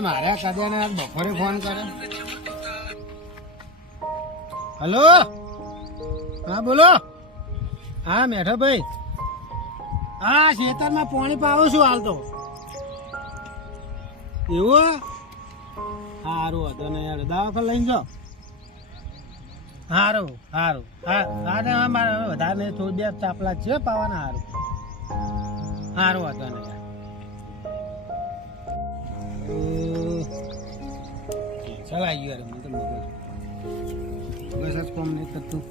મારે કદે બપોરે ફોન કરે. હલો, હા બોલો. હા મેઠો ભાઈ. હા ખેતરમાં પાણી પાવું છું હાલ તો. એવું સારું હતું ને યાર, દવાખાને લઈને જાઓ. સારું સારું. હા મારે વધારે નહીં, થોડી બે ચાપલા છે પાવાના. સારું સારું હતું ને યાર. ચાલ આવી ગયો. મને તો મગજ જ કોમ નહીં કરતું.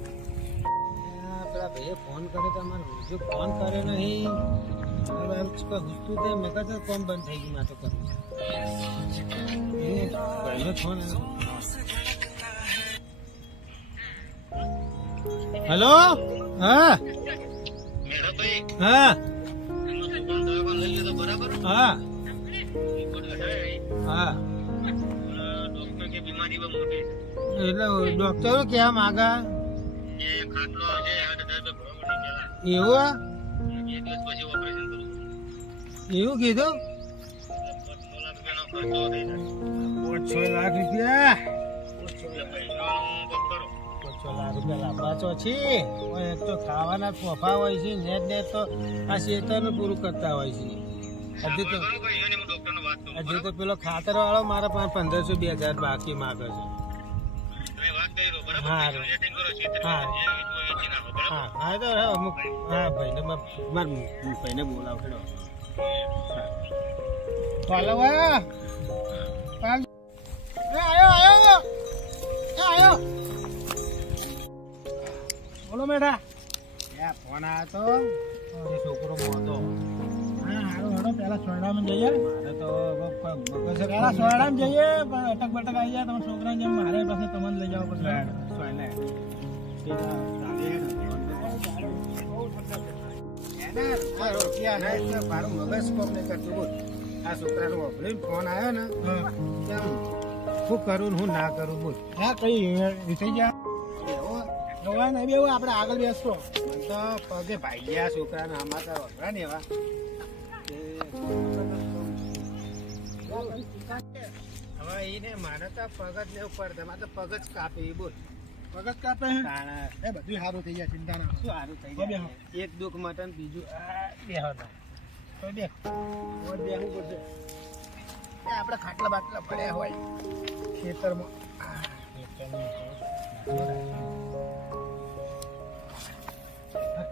પેલા ભાઈએ ફોન કર્યો તો અમારે રોજુ ફોન કરે નહીં. હુસતું તે મગજ જ કોમ બંધ થઈ ગયું. તો કરવું ભાઈનો ફોન આવ્યો. હલો. હા હા હા હા. એટલે ડોક્ટરો ક્યાં માગા એવું એવું કીધું. 5-6 લાખ રૂપિયા. 5-6 લાખ રૂપિયા લાંબા તો છે. એક તો ખાવાના ફોફા હોય છે, ને તો આ શેતરનું પૂરું કરતા હોય છે. હજી તો પેલો ખાતર વાળો મારા પાસે 1500-2000 બાકી માગે છે. હા તો હા ભાઈને મારા ભાઈને બોલાવડો. ચાલો આવ્યો. બોલો બેટા. ફોન આવ્યો તો છોકરો મોતો. પેલા સોયડામાં જઈએ. મારે તો પેલા સોયડામાં જઈએ, પણ અટક બટક આવી જાય તમે છોકરા જેમ. મારે પાસે તમને લઈ જાવ પડશે. મારું મગજ કોમ નહીં કરતું. બોલ આ છોકરાનો ફોન આવ્યો ને, શું કરું હું ના કરું. બોલ હા કઈ થઈ ગયા નહીં બેવું. આપડે આગળ બેસતો તો પગે ભાઈ ગયા છોકરાને. આમાં તો વગડા ને એવા. હવે એને મારે તો પગ જ લેવું પડે. મારે તો પગ જ કાપે. બોલ પગ જ કાપે. એ બધું સારું થઈ જાય, ચિંતા ના. શું સારું થઈ જાય? એક દુઃખ મટન, બીજું બેહવું પડશે. આપડે ખાટલા બાટલા પડ્યા હોય ખેતરમાં.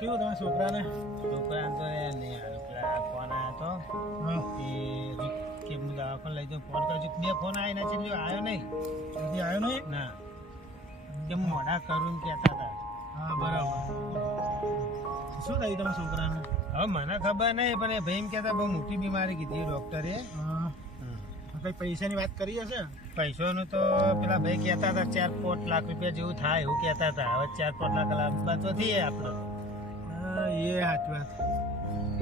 કેવું તમે છોકરાને? છોકરા તો નહીં ફોન આવ્યો તો હું દવાખાને લઈ જાઉં. ફોન કરજો. 2 ફોન આવીને આવ્યો નહીં. આવ્યો નહીં ના. કેમ મોડા કરું કહેતા હતા. હા બરાબર. શું થયું તમે છોકરાને? હવે મને ખબર નહીં, પણ એ ભાઈ એમ કહેતા બહુ મોટી બીમારી કીધી ડોક્ટરે. કઈ પૈસાની વાત કરી હશે? પૈસાનું તો પેલા ભાઈ કહેતા હતા 4-5 લાખ રૂપિયા જેવું થાય એવું કહેતા હતા. હવે 4-5 લાખ લાભ તો થઈએ આપડે. એ સાચી વાત.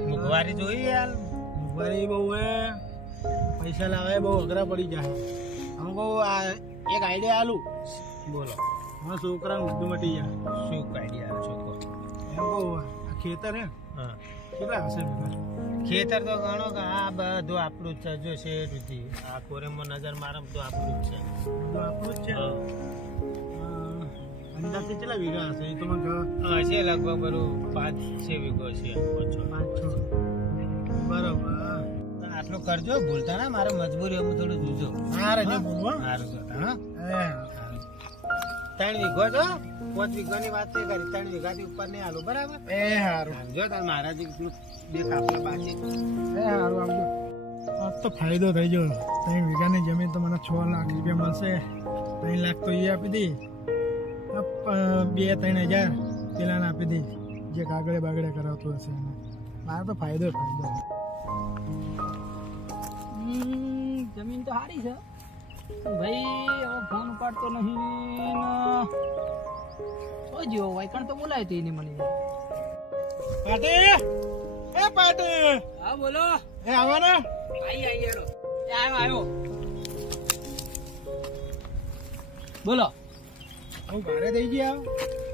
મોંઘવારી જોઈ યાર. મોંઘવારી બહુ પૈસા લાવે બહુ અઘરા પડી જાય. હું બહુ એક આઈડિયા આલું. બોલો. હા છોકરા ઉર્દુ મટી જાય. શું આઈડિયા છોકરો? એમ બહુ આ ખેતર હે. હા કેટલા હશે ખેતર? તો ગણો કે આ બધું આપણું જ છે. જો શેઠથી આ કોરેમાં નજર મારે બધું આપણું જ છે. બધું આપણું જ છે. અંદાજથી કેટલા વીઘા હશે? એ તો મને હશે લગભગ બધું 5-6 વીઘો છે. 5-6 બરોબર. આટલું કરજો, ભૂલતા ના. મારે મજબૂરી હું થોડું જોજો. સારું બોલવા સારું હા. 3 વીઘો છો. 5 વીઘાની વાત કરી. 3 વીઘાથી ઉપર નહીં હાલું. બરાબર. એ સારું. જો તાર મારા જે 2 કાપલા બાકી. એ સારું આવજો. આ તો ફાયદો થઈ ગયો. 3 વીઘાની જમીન તો મને 6 લાખ રૂપિયા મળશે. 3 લાખ તો એ આપી દઈ. 2-3 હજાર પેલાને આપી દઈ, જે કાગળે બાગડે કરાવતું હશે. મારો તો ફાયદો. જમીન તો સારી છે ભાઈ. હવે ફોન ઉપાડતો નહીં. જોયો વાયકણ તો બોલાય તો એને મને. પાટી. હા બોલો. એ આવો ને. આવ્યો. બોલો હું ભાડે થઈ ગયા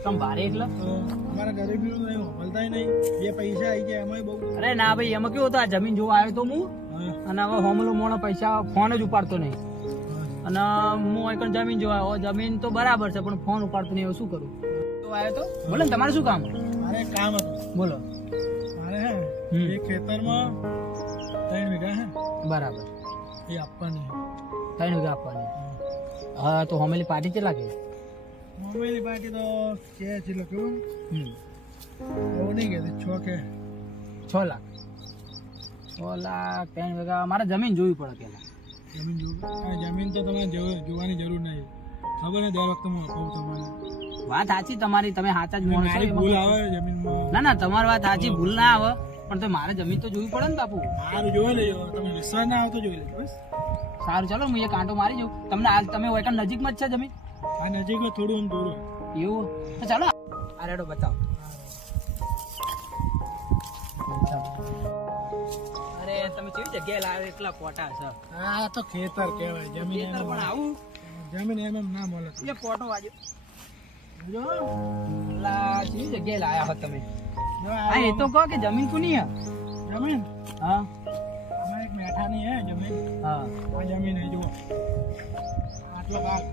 તમે ભારે એટલે તો અમારા ગરીબી મળતા નહીં બે પૈસા આવી ગયા એમાં બહુ અરે ના ભાઈ એમાં કેવું હતું આ જમીન જોવા આવ્યો તો હું હા, અને હવે હોમલો મોણો પૈસા ફોન જ ઉપાડતો નહીં અને હું એક જમીન જોવા આવ્યો જમીન તો બરાબર છે પણ ફોન ઉપાડતો નહીં હવે શું કરું તો આવ્યો તો બોલો ને તમારે શું કામ મારે એક કામ હતું બોલો મારે હે હમ. એક ખેતરમાં 3 વીઘા હે બરાબર એ આપવાની 3 વીઘા આપવાની હા તો હોમેલી પાર્ટી કેટલા કે મોબાઈલ પાર્ટી તો કે છે કેવું હમ બહુ નહીં કહેતી 6 કે 6 લાખ 6 લાખ 3 વીઘા મારે જમીન જોવી પડે પેલા જમીન આ જમીન તો તમારે જોવાની જરૂર નહીં ખબર ને દર વખતે હું કહું તમને વાત સાચી તમારી તમે સાચા જ માણસો મારી એમાં ભૂલ કોઈ- આવે જમીનમાં ના ના તમારી વાત સાચી ભૂલ ના આવે પણ તો મારે જમીન તો જોવી પડે ને બાપુ સારું જોઈ લેજો તમે વિશ્વાસ ના આવતો જોઈ લેજો બસ સારું ચાલો હું એ કાંટો મારી જાઉં તમને હાલ તમે હોય કાં નજીકમાં જ છે જમીન આ નજીક હોય, થોડું આમ દૂર હોય. એવું તો ચાલો આ રેડો બતાવો અરે તમે કેવી જગ્યાએ લાવે એટલા કોટા છે આ તો ખેતર કહેવાય જમીન ખેતર પણ એમ આવું જમીન એમ ના મળે એ કોટો વાગ્યો જો એટલા કેવી જગ્યાએ લાયા હો તમે જો હા એ તો કહો કે જમીન કોની હે જમીન હા અમારે એક મેઠાની હે જમીન હા આ જમીન હે જુઓ આટલો ભાગ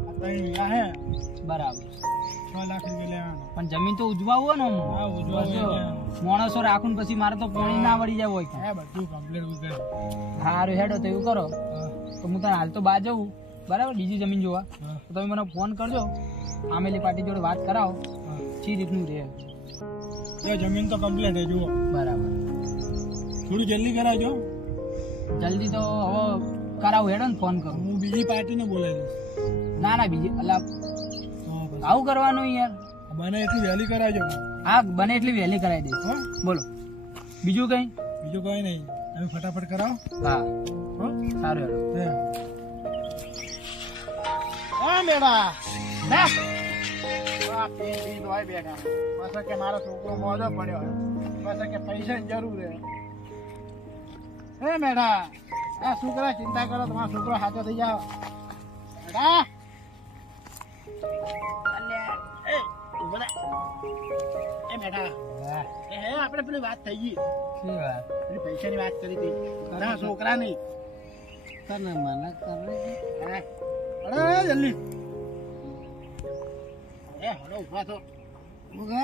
આ 3 વીઘા હે બરાબર 6 લાખ રૂપિયા લેવાના પણ જમીન તો ઉજવાવું હોય ને હા, આમ. ઉજવાવું બસ જો, એટલે. માણસો રાખું ને પછી મારે તો પાણી ના વળી જાય હોય કે હે બધું કમ્પ્લીટ ઉગેલ સારું હેડો તો એવું કરો તો હું તને હાલ તો બહાર જવું બરાબર બીજી જમીન જોવા તો તમે મને ફોન કરજો આમેલી પાર્ટી જોડે વાત કરાવો સી રીતનું રહે એ જમીન તો કમ્પ્લીટ હે જુઓ બરાબર થોડું જલ્દી કરાવજો જલ્દી તો હવે કરાવું હેડો ને ફોન કરું હું બીજી પાર્ટીને બોલાવી દઈશ ના ના બીજી અલા તો પછી આવું કરવાનું યાર બને એટલી વહેલી કરાવજો હા બને એટલી વહેલી કરાવી દઈશ હો બોલો બીજું કઈ બીજું કઈ નહીં તમે ફટાફટ કરાવો હા હો સારું હેડો હા મેડા ના આ પી હોય બેઠા પાછા કે મારો છોકરો મોજો પડ્યો પાછા કે પૈસાની જરૂર હે મેડા આ છોકરા ચિંતા કરો તમારો છોકરો હાથો થઈ જાવ મેડા એ ઉભા રહે. એ મેડા એ હે આપણે પેલી વાત થઈ ગઈ શું વાત પેલી પૈસાની વાત કરી હતી ના છોકરા નહીં તને મને કરે હે અરે જલ્દી એ હળો ઉભા થો મુગર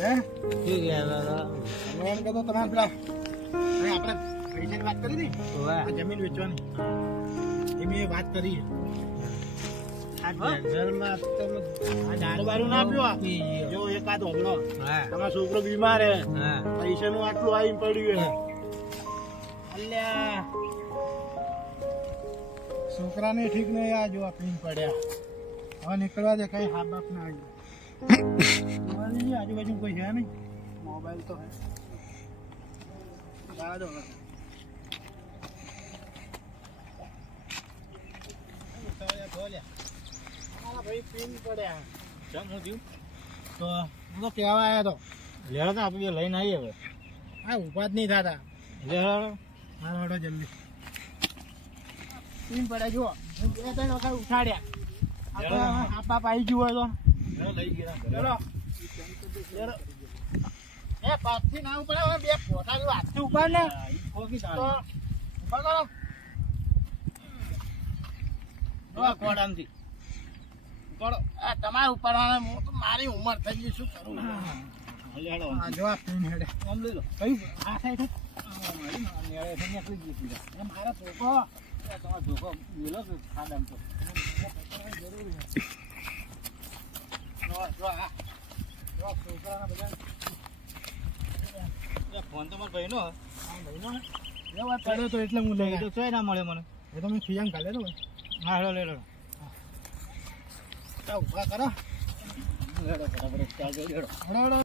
હે ભગવાન કહેતો તમારે પેલા આપણે પૈસાની વાત કરી હતી આ જમીન વેચવાની એ મેં વાત કરી આ દારૂ બારૂ ના પીવા જો એકાદ હોબળો તમારો છોકરો બીમાર હે પૈસાનું આટલું આવી પડ્યું હે અલ્યા છોકરાને ઠીક નહીં આ જો પીન પડ્યા હવે નીકળવા દે કઈ હાથ બાપ ના આવી આજુબાજુ કોઈ છે નહીં મોબાઈલ તો હે જવા દો હવે. મારા ભાઈ પીન પડ્યા ચમ હું થયું તો હું તો કહેવા આવ્યા તો લેડો તો આપણે લઈને આવીએ હવે હા ઉભા જ નહીં થતા લેડો હા હડો જલ્દી પીન પડ્યા જુઓ હું 2-3 વખત ઉઠાડ્યા આ બાપ આવી ગયું હોય તો લઈ ગયા ચલો ચલો એ પાછથી ના ઉપડે હવે બે પોતા જેવું હાથથી ઉપાડ ને તો ઉભા કરો કોડામથી ઉપાડો આ તમારે ઉપાડવાના હું તો મારી ઉંમર થઈ ગઈ શું કરું આ જો આ પીન હેડે આમ લઈ લો કયું આ સાઈડ મારા છોકરો તમારો ધોકો મેલો કે ખાડામ તો જો આ જો છોકરાના બધા ફોન તો મારા ભાઈનો પડ્યો તો એટલે હું લઈ તો ચોય ના મળે મને એ તો મેં ખિયામ કાઢે તો હા હેડો લેડો ઉભા કરો લેડો બરાબર ચાલજો લેડો હળો હળો